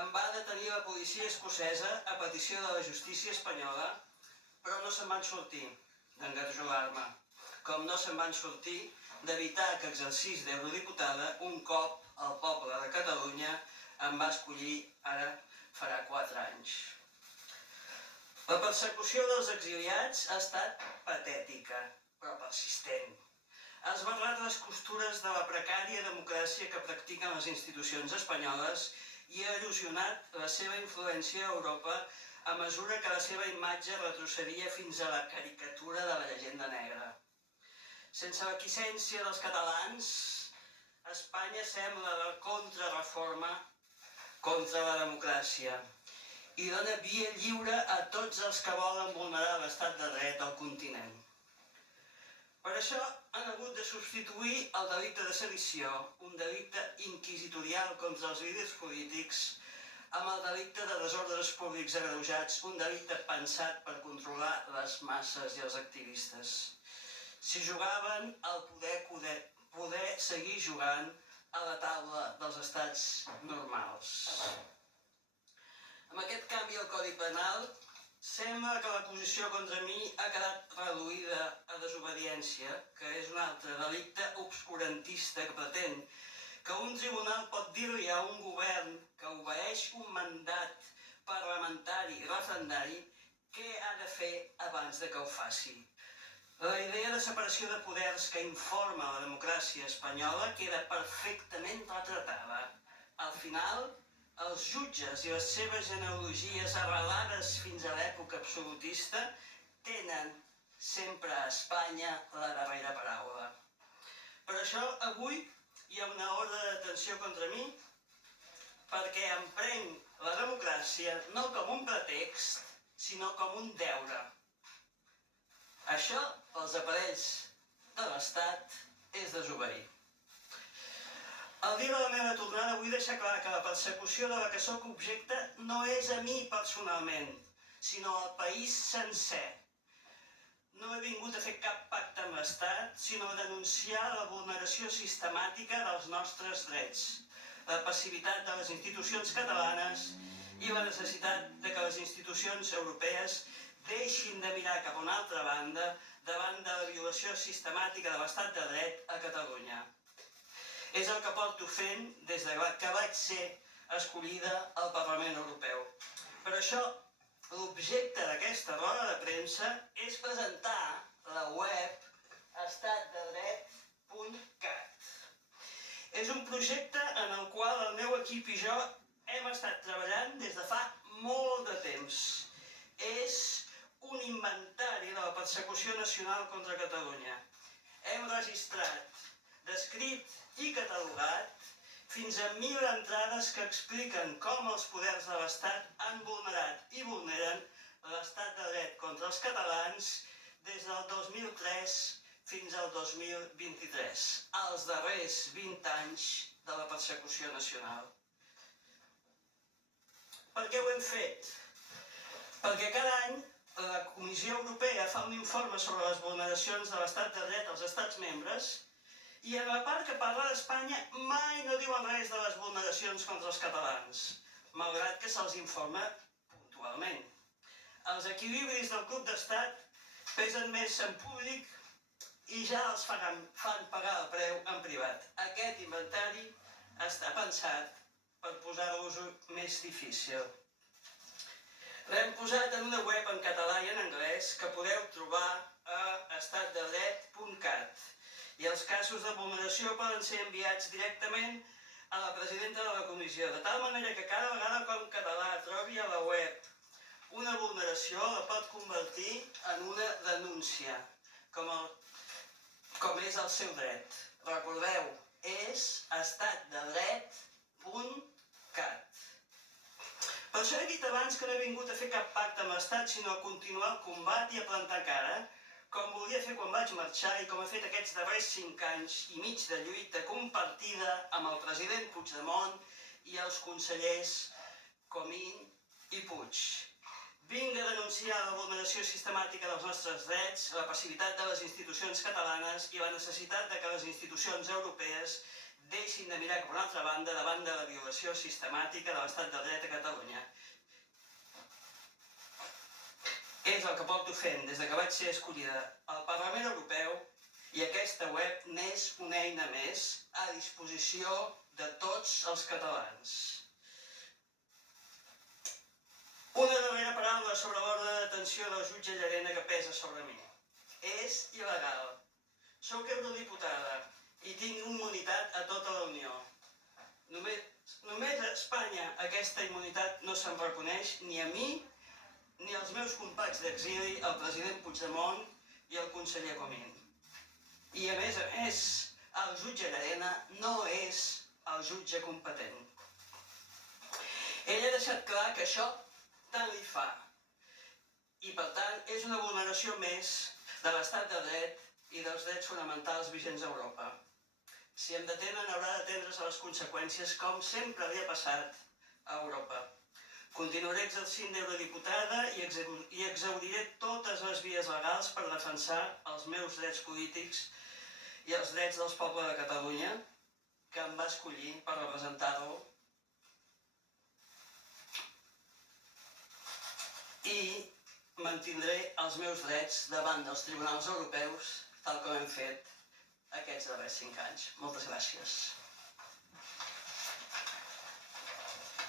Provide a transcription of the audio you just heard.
Em va detenir la policia escocesa a petició de la justícia espanyola, però no se'n van sortir d'engarjolar-me, com no se'n van sortir d'evitar que exercís d'eurodiputada un cop el poble de Catalunya em va escollir ara farà 4 anys. La persecució dels exiliats ha estat patètica, però persistent. Ha esbarrat les costures de la precària democràcia que practiquen les institucions espanyoles i ha erosionat la seva influència a Europa a mesura que la seva imatge retrocedia fins a la caricatura de la llegenda negra. Sense l'aquiescència dels catalans, Espanya sembla la contrarreforma contra la democràcia i dona via lliure a tots els que volen vulnerar l'estat de dret al continent. Per això han hagut de substituir el delicte de sedició, un delicte inquisitorial contra els líders polítics, amb el delicte de desordres públics agreujats, un delicte pensat per controlar les masses i els activistes. Si jugaven al poder seguir jugant a la taula dels estats normals. Amb aquest canvi al Codi Penal, sembla que la posició contra mi ha quedat reduïda a desobediència, que és un altre delicte obscurantista que pretén que un tribunal pot dir-li a un govern que obeeix un mandat parlamentari referendari què ha de fer abans de que ho faci. La idea de separació de poders que informa la democràcia espanyola queda perfectament retratada. Al final, els jutges i les seves genealogies arrelades fins a l'època absolutista tenen sempre a Espanya la darrera paraula. Per això, avui hi ha una ordre de detenció contra mi perquè em prenc la democràcia no com un pretext, sinó com un deure. Això, pels aparells de l'Estat, és desobeir. Al dia de la meva tornada vull deixar clar que la persecució de la que sóc objecte no és a mi personalment, sinó al país sencer. No he vingut a fer cap pacte amb l'Estat, sinó a denunciar la vulneració sistemàtica dels nostres drets, la passivitat de les institucions catalanes i la necessitat de que les institucions europees deixin de mirar cap a una altra banda davant de la violació sistemàtica de l'estat de dret a Catalunya. És el que porto fent des que vaig ser escollida al Parlament Europeu. Per això, l'objecte d'aquesta roda de premsa és presentar la web estatdedret.cat. És un projecte en el qual el meu equip i jo hem estat treballant des de fa molt de temps. És un inventari de la persecució nacional contra Catalunya. Hem registrat, descrit i catalogat fins a 1.000 entrades que expliquen com els poders de l'Estat han vulnerat i vulneren l'estat de dret contra els catalans des del 2003 fins al 2023, els darrers 20 anys de la persecució nacional. Per què ho hem fet? Perquè cada any la Comissió Europea fa un informe sobre les vulneracions de l'estat de dret als estats membres i en la part que parla d'Espanya mai no diuen res de les vulneracions contra els catalans, malgrat que se'ls informa puntualment. Els equilibris del club d'estat pesen més en públic i ja els fan pagar el preu en privat. Aquest inventari està pensat per posar-vos-ho més difícil. L'hem posat en una web en català i en anglès que podeu trobar a estatdedret.cat. I els casos de vulneració poden ser enviats directament a la presidenta de la comissió, de tal manera que cada vegada que un català trobi a la web una vulneració la pot convertir en una denúncia, com és el seu dret. Recordeu, és estatdedret.cat. Per això he dit abans que no he vingut a fer cap pacte amb l'Estat, sinó a continuar el combat i a plantar cara, com volia fer quan vaig marxar i com he fet aquests darrers 5 anys i mig de lluita compartida amb el president Puigdemont i els consellers Comín i Puig. Vinc a denunciar la vulneració sistemàtica dels nostres drets, la passivitat de les institucions catalanes i la necessitat de que les institucions europees deixin de mirar cap a una altra banda davant de la violació sistemàtica de l'estat de dret a Catalunya. És el que porto fent des que vaig ser escollida al Parlament Europeu i aquesta web n'és una eina més a disposició de tots els catalans. Una darrera paraula sobre l'ordre de detenció del jutge Llarena que pesa sobre mi. És il·legal. Soc eurodiputada i tinc immunitat a tota la Unió. Només a Espanya aquesta immunitat no se'm reconeix ni a mi ni als meus companys d'exili, el president Puigdemont i el conseller Comín. I a més, el jutge Llarena no és el jutge competent. Ell ha deixat clar que això tant li fa. I per tant, és una vulneració més de l'estat de dret i dels drets fonamentals vigents a Europa. Si em detenen, haurà d'atendre's a les conseqüències, com sempre li ha passat a Europa. Continuaré exercint d'eurodiputada i exhauriré totes les vies legals per defensar els meus drets polítics i els drets dels pobles de Catalunya, que em va escollir per representar-lo. I mantindré els meus drets davant dels tribunals europeus, tal com hem fet aquests darrers 5 anys. Moltes gràcies.